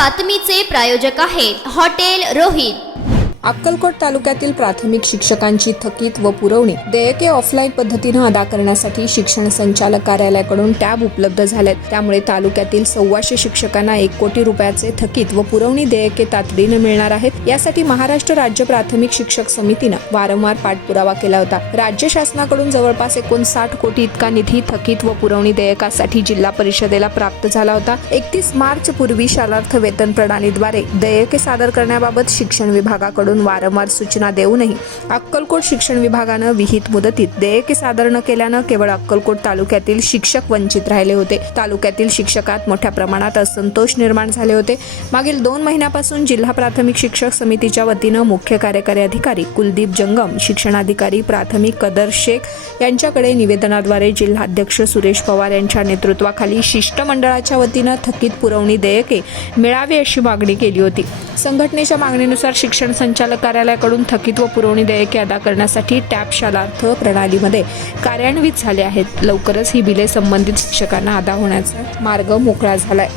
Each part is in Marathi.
बातमीचे प्रायोजक आहेत हॉटेल रोहित। अक्कलकोट तालुक्यातील प्राथमिक शिक्षकांची थकीत व पुरवणी देयके ऑफलाईन पद्धतीने अदा करण्यासाठी शिक्षण संचालक कार्यालयाकडून टॅब उपलब्ध झालेत। त्यामुळे तालुक्यातील 1,400 शिक्षकांना 1 कोटी रुपयाचे थकीत व पुरवणी देयके तातडीने मिळणार आहेत। यासाठी महाराष्ट्र राज्य प्राथमिक शिक्षक समितीने वारंवार पाठपुरावा केला होता। राज्य शासनाकडून जवळपास 59 कोटी इतका निधी थकीत व पुरवणी देयकासाठी जिल्हा परिषदेला प्राप्त झाला होता। 31 मार्च पूर्वी शालार्थ वेतन प्रणालीद्वारे देयके सादर करण्याबाबत शिक्षण विभागाकडून वारंवार सूचना देऊनही अक्कलकोट शिक्षण विभागानं विहित मुदतीत देयके सादर न केल्यानं केवळ अक्कलकोट तालुक्यातील शिक्षक वंचित राहिले होते। तालुक्यातील शिक्षकात मोठ्या प्रमाणात असंतोष निर्माण झाले होते। मागील 2 महिन्यापासून जिल्हा प्राथमिक शिक्षक समितीच्या वतीनं मुख्य कार्यकारी अधिकारी कुलदीप जंगम, शिक्षणाधिकारी प्राथमिक कदर शेख यांच्याकडे निवेदनाद्वारे जिल्हाध्यक्ष सुरेश पवार यांच्या नेतृत्वाखाली शिष्टमंडळाच्या वतीनं थकीत पुरवणी देयके मिळावी अशी मागणी केली होती। संघटनेच्या मागणीनुसार शिक्षण संचालक कार्यालयाकडून थकीत व पुरवणी देयके अदा करण्यासाठी टॅब शालार्थ प्रणालीमध्ये कार्यान्वित झाले आहेत। लवकरच ही बिले संबंधित शिक्षकांना अदा होण्याचा मार्ग मोकळा झालाय।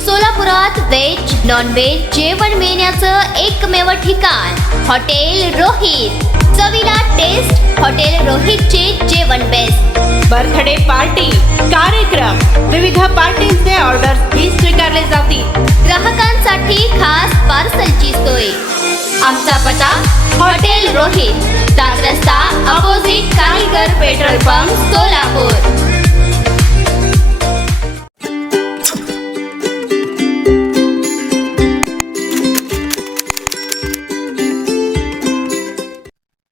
सोलापुरात व्हेज नॉन व्हेज जेवण मिळण्याचं एकमेव ठिकाण हॉटेल रोहित। चवीला टेस्ट हॉटेल रोहितचे जेवण बेस्ट। बर्थडे पार्टी, कार्यक्रम, विविध पार्टींचे ऑर्डर्स ही स्वीकारले जातील। ग्राहकांसाठी खास पार्सलची सोय। आमचा पत्ता हॉटेल रोहित, 7 रस्ता अपोजिट कारीगर पेट्रोल पंप, सोलापूर।